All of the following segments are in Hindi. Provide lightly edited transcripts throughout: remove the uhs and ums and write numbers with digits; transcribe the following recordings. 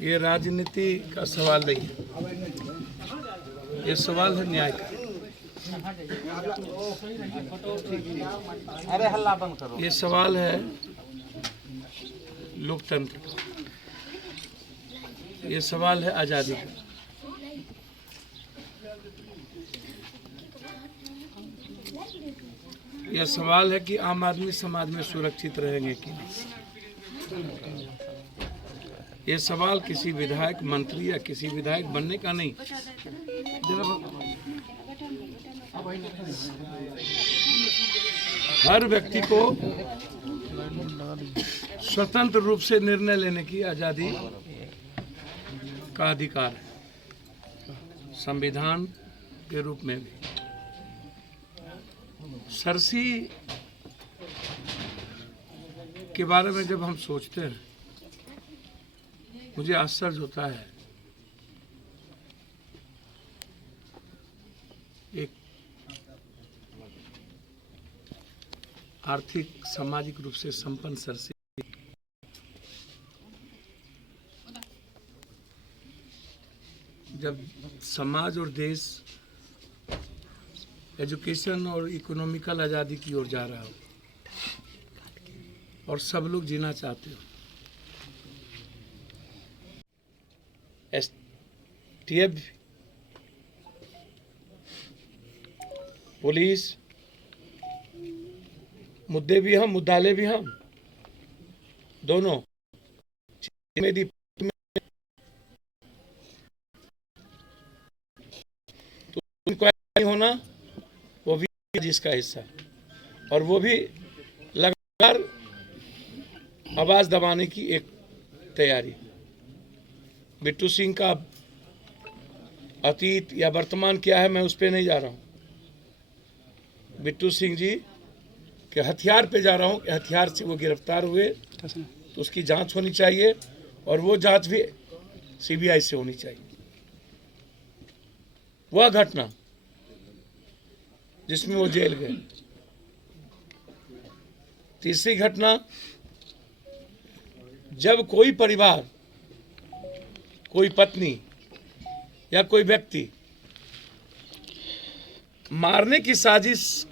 ये राजनीति का सवाल नहीं है, ये सवाल है न्याय का। अरे हल्ला बंद करो। ये सवाल है लोकतंत्र का, ये सवाल है आज़ादी का। यह सवाल है कि आम आदमी समाज में सुरक्षित रहेंगे कि नहीं। ये सवाल किसी विधायक, मंत्री या किसी विधायक बनने का नहीं। हर व्यक्ति को स्वतंत्र रूप से निर्णय लेने की आज़ादी का अधिकार है, संविधान के रूप में भी। सरसी के बारे में जब हम सोचते हैं, मुझे आश्चर्य होता है। एक आर्थिक सामाजिक रूप से संपन्न सरसी जब समाज और देश एजुकेशन और इकोनॉमिकल आज़ादी की ओर जा रहा हो और सब लोग जीना चाहते हो, एसटीएफ, पुलिस, मुद्दे भी हम, मुद्दाले भी हम, दोनों में तो इंक्वायरी होना वो भी जिसका हिस्सा, और वो भी लगातार आवाज दबाने की एक तैयारी। बिट्टू सिंह का अतीत या वर्तमान क्या है, मैं उस पर नहीं जा रहा हूं। बिट्टू सिंह जी के हथियार पे जा रहा हूं कि हथियार से वो गिरफ्तार हुए तो उसकी जांच होनी चाहिए, और वो जांच भी सीबीआई से होनी चाहिए। वह घटना जिसमें वो जेल गए। तीसरी घटना, जब कोई परिवार, कोई पत्नी या कोई व्यक्ति मारने की साजिश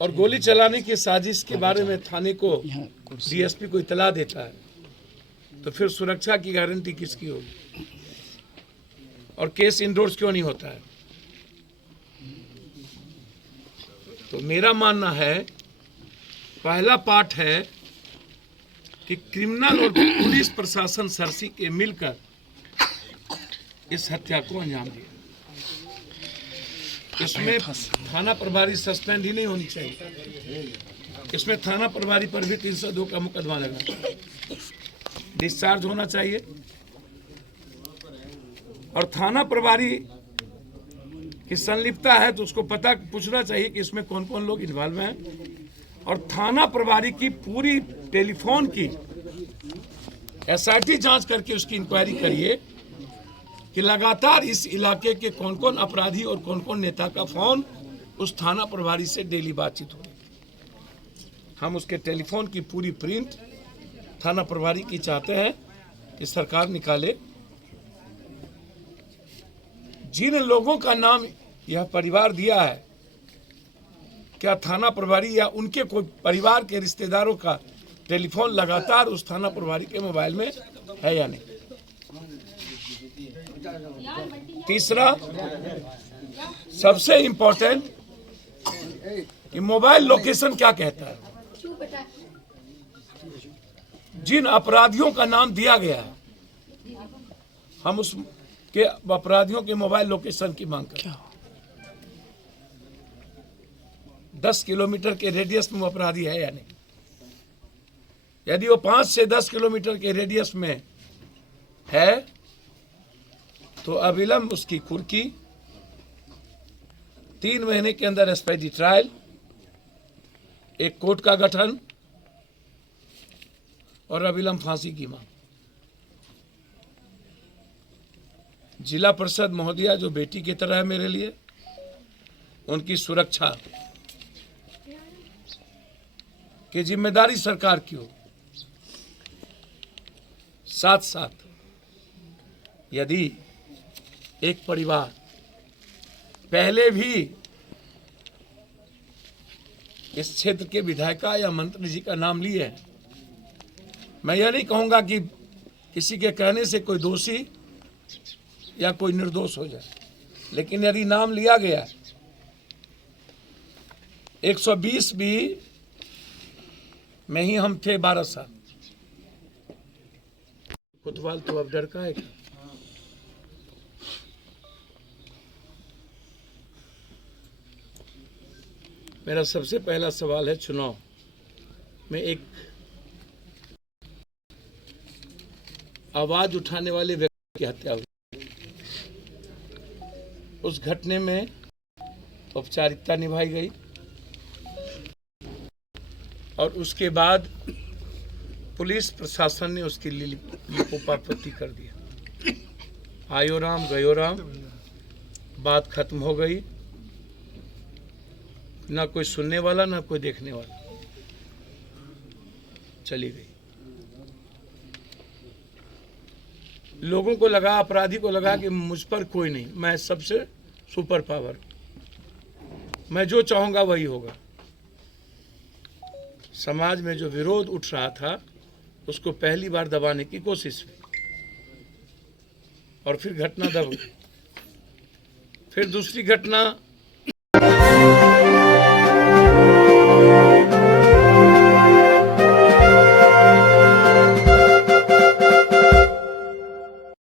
और गोली चलाने की साजिश के बारे में थाने को, डीएसपी को इतला देता है, तो फिर सुरक्षा की गारंटी किसकी होगी? और केस इंडोर्स क्यों नहीं होता है? तो मेरा मानना है, पहला पार्ट है कि क्रिमिनल और पुलिस प्रशासन सरसी के मिलकर इस हत्या को अंजाम दिया। इसमें थाना प्रभारी सस्पेंड ही नहीं होनी चाहिए, इसमें थाना प्रभारी पर भी 302 का मुकदमा लगा, डिस्चार्ज होना चाहिए। और थाना प्रभारी की संलिप्तता है तो उसको पता पूछना चाहिए कि इसमें कौन कौन लोग इन्वॉल्व हैं, और थाना प्रभारी की पूरी टेलीफोन की एसआईटी जांच करके उसकी इंक्वायरी करिए कि लगातार इस इलाके के कौन कौन अपराधी और कौन कौन नेता का फोन उस थाना प्रभारी से डेली बातचीत हो। हम उसके टेलीफोन की पूरी प्रिंट थाना प्रभारी की चाहते हैं कि सरकार निकाले। जिन लोगों का नाम यह परिवार दिया है, क्या थाना प्रभारी या उनके कोई परिवार के रिश्तेदारों का टेलीफोन लगातार उस थाना प्रभारी के मोबाइल में है या नहीं? तीसरा, सबसे इंपॉर्टेंट, कि मोबाइल लोकेशन क्या कहता है। जिन अपराधियों का नाम दिया गया है, हम उस के अपराधियों के मोबाइल लोकेशन की मांग करते हैं। 10 किलोमीटर के रेडियस में वो अपराधी है या नहीं? यदि वो 5 से 10 किलोमीटर के रेडियस में है तो अविलंब उसकी कुर्की, 3 महीने के अंदर एक्सपायरी ट्रायल, एक कोर्ट का गठन और अविलंब फांसी की मांग। जिला परिषद महोदया जो बेटी की तरह है मेरे लिए, उनकी सुरक्षा की जिम्मेदारी सरकार की हो। साथ साथ यदि एक परिवार पहले भी इस क्षेत्र के विधायिका या मंत्री जी का नाम लिए हैं, मैं यह नहीं कहूंगा कि किसी के कहने से कोई दोषी या कोई निर्दोष हो जाए, लेकिन यदि नाम लिया गया 120 भी में ही हम थे 12 साल। कोतवाल तो अब डर का है। मेरा सबसे पहला सवाल है, चुनाव में एक आवाज उठाने वाले व्यक्ति की हत्या हुई। उस घटने में औपचारिकता निभाई गई और उसके बाद पुलिस प्रशासन ने उसकी लिपोपापत्ति कर दिया। आयो राम गयो राम, बात खत्म हो गई। ना कोई सुनने वाला ना कोई देखने वाला, चली गई। लोगों को लगा, अपराधी को लगा कि मुझ पर कोई नहीं, मैं सबसे सुपर पावर, मैं जो चाहूंगा वही होगा। समाज में जो विरोध उठ रहा था उसको पहली बार दबाने की कोशिश हुई और फिर घटना दब गई। फिर दूसरी घटना